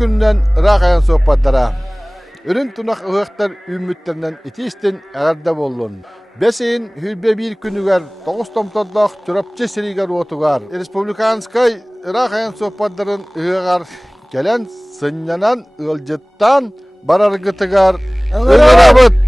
күннен рақаян соқпаддара. Үрін тұнақ ұғықтар үміттерінен итестен әғарда болуын. Бәсейін хүлбе бір күнігер 9 томтадақ түрапчы сірігер отуғар. Республиканскай рақаян соқпаддарын ұғығар келен сыннанан ұлжыттан барарғытығар. Үңірабыт